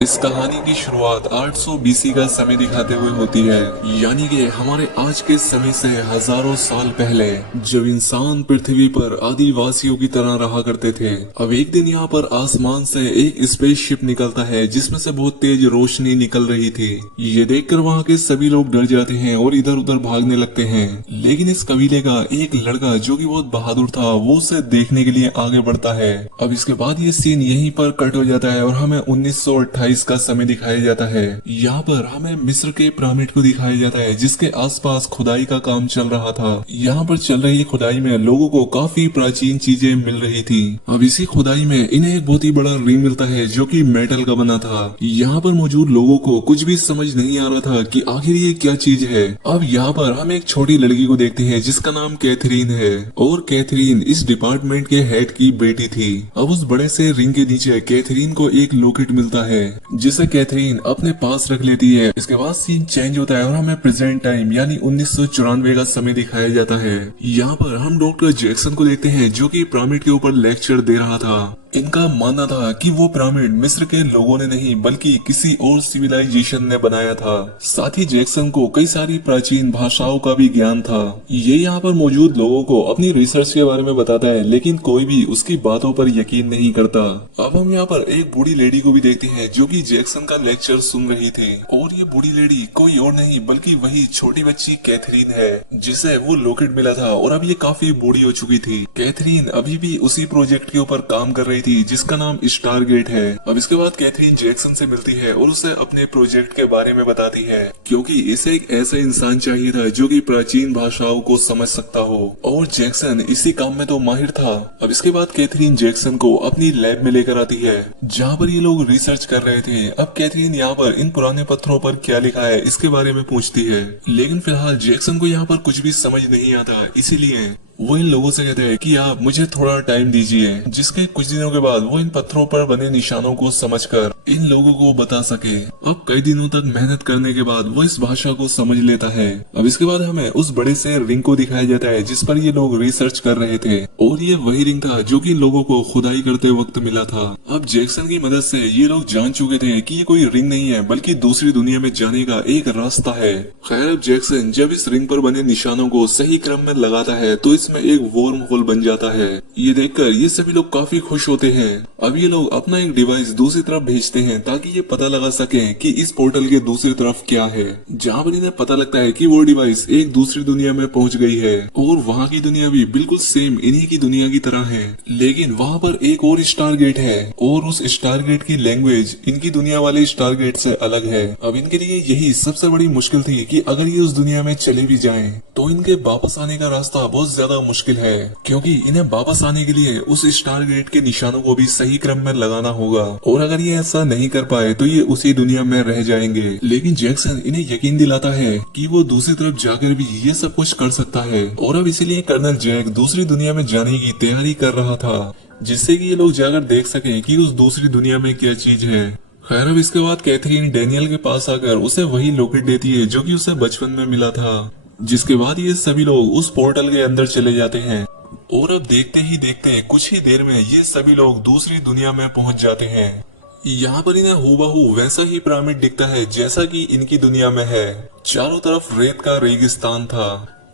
इस कहानी की शुरुआत 800 बीसी का समय दिखाते हुए होती है, यानी कि हमारे आज के समय से हजारों साल पहले, जब इंसान पृथ्वी पर आदिवासियों की तरह रहा करते थे। अब एक दिन यहाँ पर आसमान से एक स्पेसशिप निकलता है जिसमें से बहुत तेज रोशनी निकल रही थी। ये देखकर वहाँ के सभी लोग डर जाते हैं और इधर उधर भागने लगते हैं। लेकिन इस कबीले का एक लड़का जो कि बहुत बहादुर था, वो उसे देखने के लिए आगे बढ़ता है। अब इसके बाद ये सीन यहीं पर कट हो जाता है और हमें 1928 का समय दिखाया जाता है। यहाँ पर हमें मिस्र के पिरामिड को दिखाया जाता है जिसके आसपास खुदाई का काम चल रहा था। यहाँ पर चल रही खुदाई में लोगों को काफी प्राचीन चीजें मिल रही थी। अब इसी खुदाई में इन्हें एक बहुत ही बड़ा रिंग मिलता है जो कि मेटल का बना था। यहाँ पर मौजूद लोगों को कुछ भी समझ नहीं आ रहा था कि आखिर ये क्या चीज है। अब यहाँ पर हम एक छोटी लड़की को देखते हैं जिसका नाम कैथरीन है, और कैथरीन इस डिपार्टमेंट के हेड की बेटी थी। अब उस बड़े से रिंग के नीचे कैथरीन को एक लॉकेट मिलता है जिसे कैथरीन अपने पास रख लेती है। इसके बाद सीन चेंज होता है और हमें प्रेजेंट टाइम यानी 1994 का समय दिखाया जाता है। यहाँ पर हम डॉक्टर जैक्सन को देखते हैं जो कि पिरामिड के ऊपर लेक्चर दे रहा था। इनका मानना था कि वो पिरामिड मिस्र के लोगों ने नहीं बल्कि किसी और सिविलाइजेशन ने बनाया था। साथ ही जैक्सन को कई सारी प्राचीन भाषाओं का भी ज्ञान था। ये यहाँ पर मौजूद लोगों को अपनी रिसर्च के बारे में बताता है, लेकिन कोई भी उसकी बातों पर यकीन नहीं करता। अब हम यहाँ पर एक बूढ़ी लेडी को भी देखते हैं जो कि जैक्सन का लेक्चर सुन रही थी, और ये बूढ़ी लेडी कोई और नहीं बल्कि वही छोटी बच्ची कैथरीन है जिसे वो लॉकेट मिला था, और अब ये काफी बूढ़ी हो चुकी थी। कैथरीन अभी भी उसी प्रोजेक्ट के ऊपर काम कर रही थी जिसका नाम स्टार गेट है। अब इसके बाद कैथरीन जैक्सन से मिलती है और उसे अपने प्रोजेक्ट के बारे में बताती है, क्योंकि इसे एक ऐसा इंसान चाहिए था जो कि प्राचीन भाषाओं को समझ सकता हो, और जैक्सन इसी काम में तो माहिर था। अब इसके बाद कैथरीन जैक्सन को अपनी लैब में लेकर आती है जहाँ पर ये लोग रिसर्च कर रहे थे। अब कैथरीन यहाँ पर इन पुराने पत्थरों पर क्या लिखा है इसके बारे में पूछती है, लेकिन फिलहाल जैक्सन को यहाँ पर कुछ भी समझ नहीं आता, इसीलिए वो इन लोगों से कहते हैं कि आप मुझे थोड़ा टाइम दीजिए, जिसके कुछ दिनों के बाद वो इन पत्थरों पर बने निशानों को समझकर इन लोगों को बता सके। अब कई दिनों तक मेहनत करने के बाद वो इस भाषा को समझ लेता है। अब इसके बाद हमें उस बड़े से रिंग को दिखाया जाता है जिस पर ये लोग रिसर्च कर रहे थे, और ये वही रिंग था जो कि लोगों को खुदाई करते वक्त मिला था। अब जैक्सन की मदद से ये लोग जान चुके थे कि ये कोई रिंग नहीं है बल्कि दूसरी दुनिया में जाने का एक रास्ता है। खैर, अब जैक्सन जब इस रिंग पर बने निशानों को सही क्रम में लगाता है तो इसमें एक वर्म होल बन जाता है। ये देखकर ये सभी लोग काफी खुश होते हैं। अब ये लोग अपना एक डिवाइस दूसरी तरफ भेजते हैं ताकि ये पता लगा सके कि इस पोर्टल के दूसरी तरफ क्या है, जहाँ पर इन्हें पता लगता है कि वो डिवाइस एक दूसरी दुनिया में पहुंच गई है, और वहाँ की दुनिया भी बिल्कुल सेम इन्हीं की दुनिया की तरह है। लेकिन वहाँ पर एक और स्टार गेट है, और उस स्टार गेट की लैंग्वेज इनकी दुनिया वाले स्टार गेट से अलग है। अब इनके लिए यही सबसे बड़ी मुश्किल थी कि अगर ये उस दुनिया में चले भी जाएं, तो इनके वापस आने का रास्ता बहुत ज्यादा मुश्किल है, क्योंकि इन्हें वापस आने के लिए उस स्टार गेट के निशानों को भी सही क्रम में लगाना होगा, और अगर ये ऐसा नहीं कर पाए तो ये उसी दुनिया में रह जाएंगे। लेकिन जैक्सन इन्हें यकीन दिलाता है कि वो दूसरी तरफ जाकर भी ये सब कुछ कर सकता है, और अब इसीलिए कर्नल जैक दूसरी दुनिया में जाने की तैयारी कर रहा था, जिससे कि ये लोग जाकर देख सकें कि उस दूसरी दुनिया में क्या चीज है। खैर, अब इसके बाद कैथरीन डैनियल के पास आकर उसे वही लॉकेट देती है जो कि उसे बचपन में मिला था, जिसके बाद ये सभी लोग उस पोर्टल के अंदर चले जाते हैं, और अब देखते ही देखते कुछ ही देर में ये सभी लोग दूसरी दुनिया में पहुंच जाते हैं। यहाँ पर इन्हें हूबहू वैसा ही पिरामिड दिखता है जैसा कि इनकी दुनिया में है। चारों तरफ रेत का रेगिस्तान था।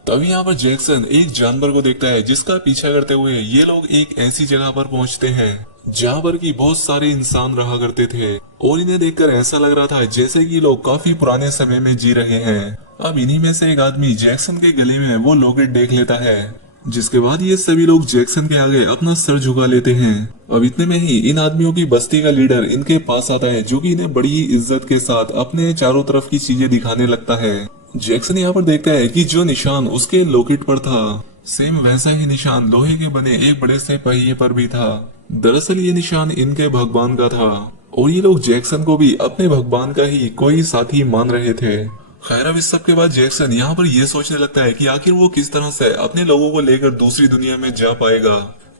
तभी यहाँ पर जैक्सन एक जानवर को देखता है जिसका पीछा करते हुए ये लोग एक ऐसी जगह पर पहुँचते हैं जहाँ पर की बहुत सारे इंसान रहा करते थे, और इन्हें देखकर ऐसा लग रहा था जैसे कि लोग काफी पुराने समय में जी रहे हैं। अब इन्हीं में से एक आदमी जैक्सन के गले में वो लॉकेट देख लेता है, जिसके बाद ये सभी लोग जैक्सन के आगे अपना सर झुका लेते हैं। अब इतने में ही इन आदमियों की बस्ती का लीडर इनके पास आता है जो कि इन्हें बड़ी ही इज्जत के साथ अपने चारों तरफ की चीजें दिखाने लगता है। जैक्सन यहाँ पर देखता है कि जो निशान उसके लॉकेट पर था, सेम वैसा ही निशान लोहे के बने एक बड़े से पहिए पर भी था। दरअसल ये निशान इनके भगवान का था, और ये लोग जैक्सन को भी अपने भगवान का ही कोई साथी मान रहे थे। खैर, अब इस सब के बाद जैक्सन यहाँ पर ये सोचने लगता है कि आखिर वो किस तरह से अपने लोगों को लेकर दूसरी दुनिया में जा पाएगा,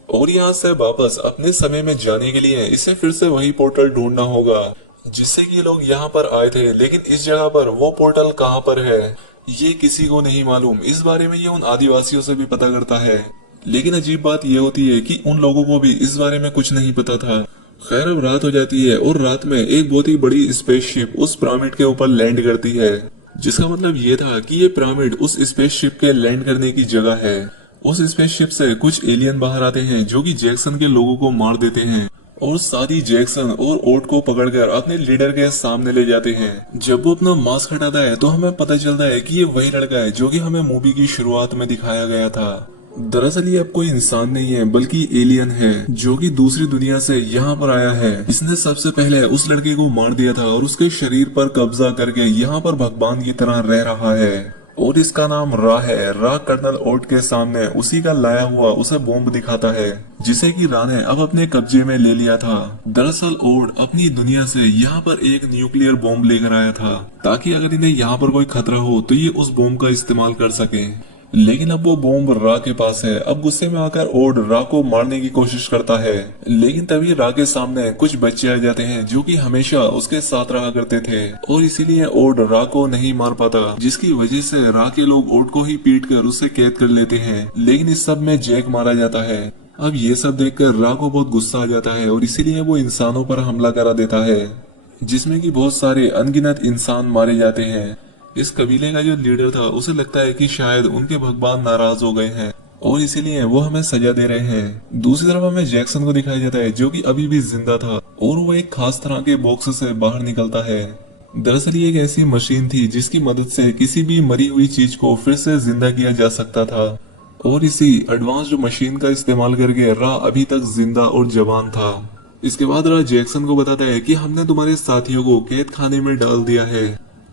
और यहाँ से वापस अपने समय में जाने के लिए इसे फिर से वही पोर्टल ढूंढना होगा जिससे कि लोग यहाँ पर आए थे। लेकिन इस जगह पर वो पोर्टल कहाँ पर है ये किसी को नहीं मालूम। इस बारे में ये उन आदिवासियों से भी पता करता है, लेकिन अजीब बात ये होती है कि उन लोगों को भी इस बारे में कुछ नहीं पता था। खैर अब रात हो जाती है और रात में एक बहुत ही बड़ी स्पेसशिप उस पिरामिड के ऊपर लैंड करती है, जिसका मतलब ये था कि ये पिरामिड उस स्पेसशिप के लैंड करने की जगह है। उस स्पेसशिप से कुछ एलियन बाहर आते हैं जो कि जैक्सन के लोगों को मार देते हैं और साथ ही जैक्सन और ओट को पकड़कर अपने लीडर के सामने ले जाते हैं। जब वो अपना मास्क हटाता है तो हमें पता चलता है कि ये वही लड़का है जो कि हमें मूवी की शुरुआत में दिखाया गया था। दरअसल ये अब कोई इंसान नहीं है बल्कि एलियन है जो कि दूसरी दुनिया से यहाँ पर आया है। इसने सबसे पहले उस लड़के को मार दिया था और उसके शरीर पर कब्जा करके यहाँ पर भगवान की तरह रह रहा है और इसका नाम रा है। रा कर्नल ओट के सामने उसी का लाया हुआ उसे बॉम्ब दिखाता है जिसे कि रा ने अब अपने कब्जे में ले लिया था। दरअसल ओट अपनी दुनिया से यहाँ पर एक न्यूक्लियर बॉम्ब लेकर आया था ताकि अगर इन्हें यहाँ पर कोई खतरा हो तो ये उस बॉम्ब का इस्तेमाल कर सके, लेकिन अब वो बॉम्ब रा के पास है। अब गुस्से में आकर ओड रा को मारने की कोशिश करता है, लेकिन तभी रा के सामने कुछ बच्चे आ जाते हैं जो कि हमेशा उसके साथ रहा करते थे और इसीलिए ओड रा को नहीं मार पाता, जिसकी वजह से रा के लोग ओड को ही पीट कर उसे कैद कर लेते हैं। लेकिन इस सब में जैक मारा जाता है। अब ये सब देखकर रा को बहुत गुस्सा आ जाता है और इसीलिए वो इंसानों पर हमला करा देता है, जिसमें कि बहुत सारे अनगिनत इंसान मारे जाते हैं। इस कबीले का जो लीडर था उसे लगता है कि शायद उनके भगवान नाराज हो गए हैं और इसीलिए वो हमें सजा दे रहे हैं। दूसरी तरफ हमें जैक्सन को दिखाया जाता है जो कि अभी भी जिंदा था और वो एक खास तरह के बॉक्स से बाहर निकलता है। दरअसल ये एक ऐसी मशीन थी जिसकी मदद से किसी भी मरी हुई चीज को फिर से जिंदा किया जा सकता था और इसी एडवांस्ड मशीन का इस्तेमाल करके रा अभी तक जिंदा और जवान था। इसके बाद रा जैक्सन को बताता है कि हमने तुम्हारे साथियों को कैद खाने में डाल दिया है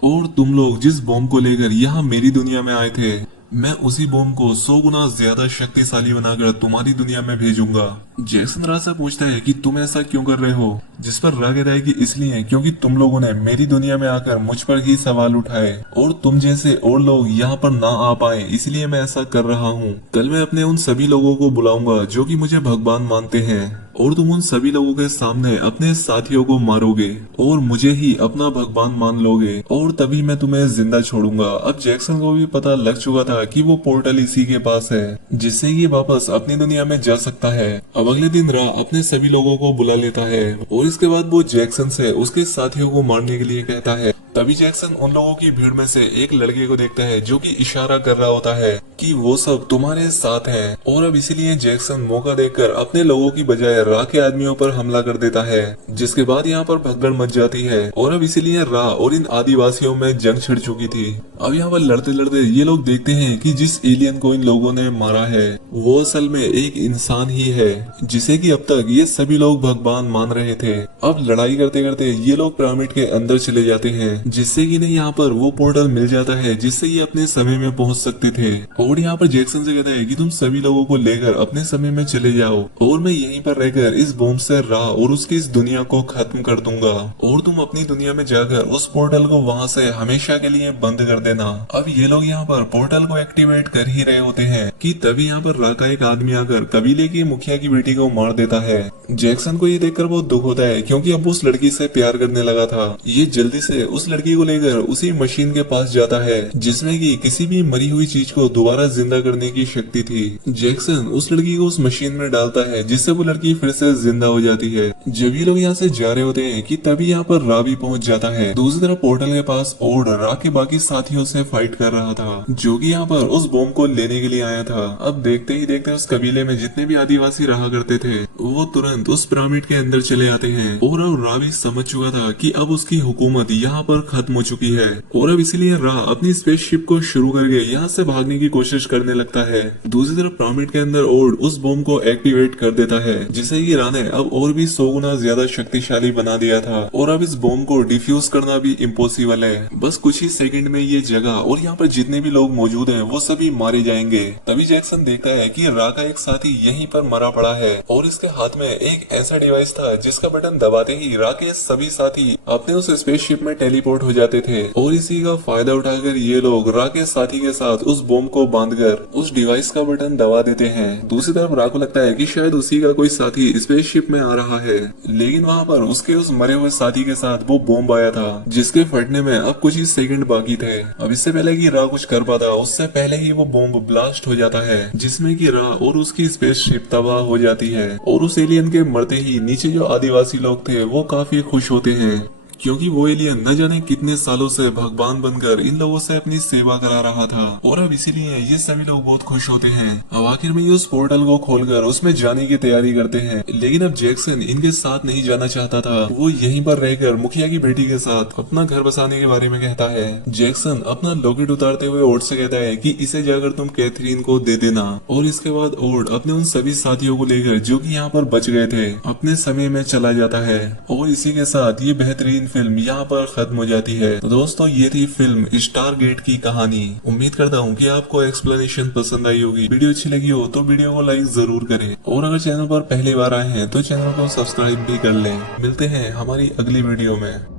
और तुम लोग जिस बॉम्ब को लेकर यहाँ मेरी दुनिया में आए थे, मैं उसी बॉम्ब को 100 गुना ज्यादा शक्तिशाली बनाकर तुम्हारी दुनिया में भेजूंगा। जैक्सन रा से पूछता है कि तुम ऐसा क्यों कर रहे हो, जिस पर रा कहता है कि इसलिए क्योंकि तुम लोगों ने मेरी दुनिया में आकर मुझ पर ही सवाल उठाए और तुम जैसे और लोग यहाँ पर ना आ पाए, इसलिए मैं ऐसा कर रहा हूँ। कल मैं अपने उन सभी लोगों को बुलाऊंगा जो कि मुझे भगवान मानते हैं और तुम उन सभी लोगों के सामने अपने साथियों को मारोगे और मुझे ही अपना भगवान मान लोगे और तभी मैं तुम्हें जिंदा छोड़ूंगा। अब जैक्सन को भी पता लग चुका था कि वो पोर्टल इसी के पास है जिससे ये वापस अपनी दुनिया में जा सकता है। अब अगले दिन रा अपने सभी लोगों को बुला लेता है और इसके बाद वो जैक्सन से उसके साथियों को मारने के लिए कहता है। तभी जैक्सन उन लोगों की भीड़ में से एक लड़के को देखता है जो कि इशारा कर रहा होता है कि वो सब तुम्हारे साथ हैं और अब इसीलिए जैक्सन मौका देखकर अपने लोगों की बजाय रा के आदमियों पर हमला कर देता है, जिसके बाद यहाँ पर भगदड़ मच जाती है और अब इसीलिए रा और इन आदिवासियों में जंग छिड़ चुकी थी। अब यहाँ पर लड़ते लड़ते ये लोग देखते हैं कि जिस एलियन को इन लोगों ने मारा है वो असल में एक इंसान ही है जिसे कि अब तक ये सभी लोग भगवान मान रहे थे। अब लड़ाई करते करते ये लोग पिरामिड के अंदर चले जाते हैं जिससे कि इन्हें यहाँ पर वो पोर्टल मिल जाता है जिससे ये अपने समय में पहुंच सकते थे और यहाँ पर जैक्सन से कहता है कि तुम सभी लोगों को लेकर अपने समय में चले जाओ और मैं यहीं पर रहकर इस बॉम्ब से रा और उसकी इस दुनिया को खत्म कर दूंगा और तुम अपनी दुनिया में जाकर उस पोर्टल को वहाँ से हमेशा के लिए बंद कर देना। अब ये लोग यहाँ पर पोर्टल को एक्टिवेट कर ही रहे होते हैं कि तभी यहाँ पर रा का एक आदमी आकर कबीले की मुखिया की बेटी को मार देता है। जैक्सन को ये देखकर बहुत दुख होता है क्योंकि अब उस लड़की से प्यार करने लगा था। ये जल्दी से उस लड़की को लेकर उसी मशीन के पास जाता है जिसमें कि किसी भी मरी हुई चीज को दोबारा जिंदा करने की शक्ति थी। जैक्सन उस लड़की को उस मशीन में डालता है जिससे वो लड़की फिर से जिंदा हो जाती है। जब ये लोग यहाँ से जा रहे होते हैं कि तभी यहाँ पर रा भी पहुंच जाता है। दूसरी तरफ पोर्टल के पास ओड रा के बाकी साथियों से फाइट कर रहा था जो कि यहाँ पर उस बॉम्ब को लेने के लिए आया था। अब देखते ही देखते उस कबीले में जितने भी आदिवासी रहा करते थे वो तुरंत उस पिरामिड के अंदर चले आते हैं और अब रा भी समझ चुका था कि अब उसकी हुकूमत यहाँ पर खत्म हो चुकी है और अब इसीलिए रा अपनी स्पेसशिप को शुरू करके यहाँ से भागने की कोशिश करने लगता है। दूसरी तरफ पिरामिड के अंदर ओड उस बॉम्ब को एक्टिवेट कर देता है जिसे कि रा ने अब और भी 100 गुना ज्यादा शक्तिशाली बना दिया था और अब इस बॉम्ब को डिफ्यूज करना भी इम्पॉसिबल है। बस कुछ ही सेकंड में ये जगह और यहाँ पर जितने भी लोग मौजूद हैं वो सभी मारे जाएंगे। तभी जैक्सन देखता है कि रा का एक साथी यहीं पर मरा पड़ा है और इसके हाथ में एक ऐसा डिवाइस था जिसका बटन दबाते ही रा के सभी साथी अपने उस स्पेसशिप में टेलीपोर्ट विस्फोट हो जाते थे और इसी का फायदा उठाकर ये लोग रा के साथी के साथ उस बॉम्ब को बांधकर उस डिवाइस का बटन दबा देते हैं। दूसरी तरफ रा को लगता है कि शायद उसी का कोई साथी स्पेसशिप में आ रहा है, लेकिन वहाँ पर उसके उस मरे हुए साथी के साथ वो बॉम्ब आया था जिसके फटने में अब कुछ ही सेकंड बाकी थे। अब इससे पहले कि रा कुछ कर पाता उससे पहले ही वो बॉम्ब ब्लास्ट हो जाता है जिसमें कि रा और उसकी स्पेसशिप तबाह हो जाती है और उस एलियन के मरते ही नीचे जो आदिवासी लोग थे वो काफी खुश होते हैं क्योंकि वो एलियन न जाने कितने सालों से भगवान बनकर इन लोगों से अपनी सेवा करा रहा था और अब इसीलिए ये सभी लोग बहुत खुश होते हैं। अब आखिर में ये उस पोर्टल को खोलकर उसमें जाने की तैयारी करते हैं, लेकिन अब जैक्सन इनके साथ नहीं जाना चाहता था। वो यहीं पर रहकर मुखिया की बेटी के साथ अपना घर बसाने के बारे में कहता है। जैक्सन अपना लॉकेट उतारते हुए ओड से कहता है कि इसे जाकर तुम कैथरीन को दे देना और इसके बाद ओड अपने उन सभी साथियों को लेकर जो कि यहाँ पर बच गए थे अपने समय में चला जाता है और इसी के साथ ये बेहतरीन फिल्म यहाँ पर खत्म हो जाती है। तो दोस्तों ये थी फिल्म स्टारगेट की कहानी। उम्मीद करता हूँ कि आपको एक्सप्लेनेशन पसंद आई होगी। वीडियो अच्छी लगी हो तो वीडियो को लाइक जरूर करें और अगर चैनल पर पहली बार आए हैं तो चैनल को सब्सक्राइब भी कर लें। मिलते हैं हमारी अगली वीडियो में।